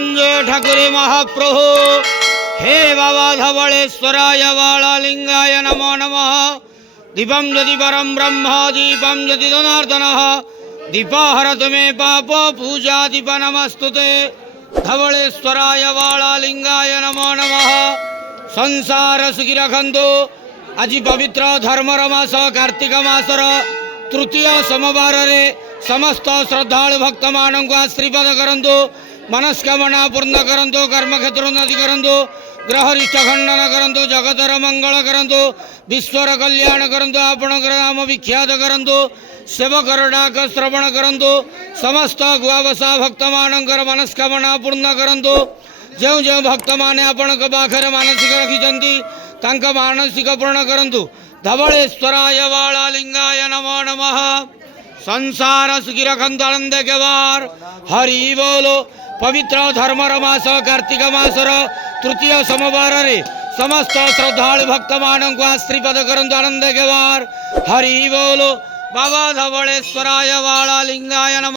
मृत्युंजय ठाकुरे महाप्रभु हे बाबा धवलेश्वराय बालालिंगाय नमो नमः। दीपं यदि परं ब्रह्म दीपं यदि जनार्दनः दीपाहरतु मे पाप पूजा दीप नमस्तुते। धवलेश्वराय बालालिंगाय नमो नमः। संसार सुखी रखंतु। आज पवित्र धर्मर मास कार्तिक मासर तृतीय सोमवार रे समस्त श्रद्धालु भक्त मानू आशीर्वाद करंतु। मनस्कामना पूर्ण करंतु। कर्मक्षेत्र उन्नति करंतु। ग्रह रिष्ट खंडन करंतु। जगतर मंगल करंतु। विश्वर कल्याण करंतु। आपणकर नाम विख्यात करंतु। सेवकर डाक श्रवण करंतु। समस्त गुआवसा भक्त मानकर मनस्कामना पूर्ण करंतु। जो जो भक्त माने आपण पाखरे मानसिक रखिछंती तांका मानसिक पूर्ण करंतु। धवलेश्वराय बालालिंगाय नमो नमः। संसार सुखी रखंतु आनंद के बार हरि बोलो। पवित्र धर्मर मास कार्तिक मासर तृतीय सोमवार रे समस्त श्रद्धालु भक्त मानू आशीर्वाद करंतु आनंद के बार हरि बोलो। बाबा धवलेश्वराय बालालिंगाय नमः।